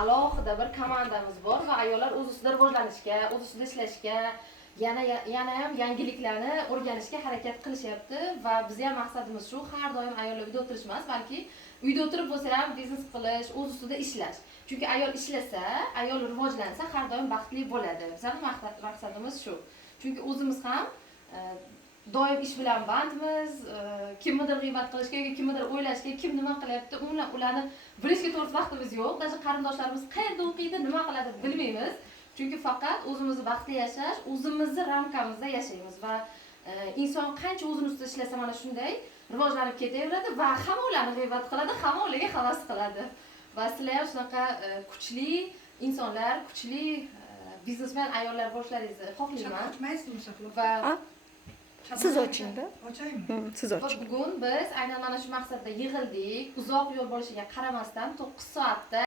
alohida bir komandamiz bor va ayollar o'z ustida rivojlanishga, o'z ustida ishlashga, yana ham yangiliklarni o'rganishga harakat qilishyapti va bizning ham maqsadimiz shu, har doim ayollar uyda o'tirish emas, balki uyda o'tirib bo'lsa ham biznes qilish, o'z ustida ishlash. Chunki ayol ishlasa, ayol rivojlansa, har doim baxtli bo'ladi. Bizning maqsadimiz shu. Chunki o'zimiz ham doim ish bilan bandmiz, kimnidir g'iybat qilishga yoki kimnidir o'ylashga, kim nima qilyapti, ularni bilishga to'g'ri vaqtimiz yo'q. Даже qarindoshlarimiz qayerda o'qiydi, nima qiladi bilmaymiz. Chunki faqat o'zimizni baxtli yashash, o'zimizni ramkamizda yashaymiz va inson qancha o'zini ustida ishlasa mana shunday rivojlanib ketaveradi va hamma ularni g'iybat qiladi, hamma ularga havas qiladi. Va sizlar ham shunaqa kuchli insonlar, kuchli biznesmen ayollar bo'lishlaringizni xohlayman. Ochmaysizmi shaqlo? Va siz oching-da. Ochaymi? Siz va oching. bugun biz aynan mana shu maqsadda yig'ildik. Uzoq yo'l bo'lishiga qaramasdan 9 soatda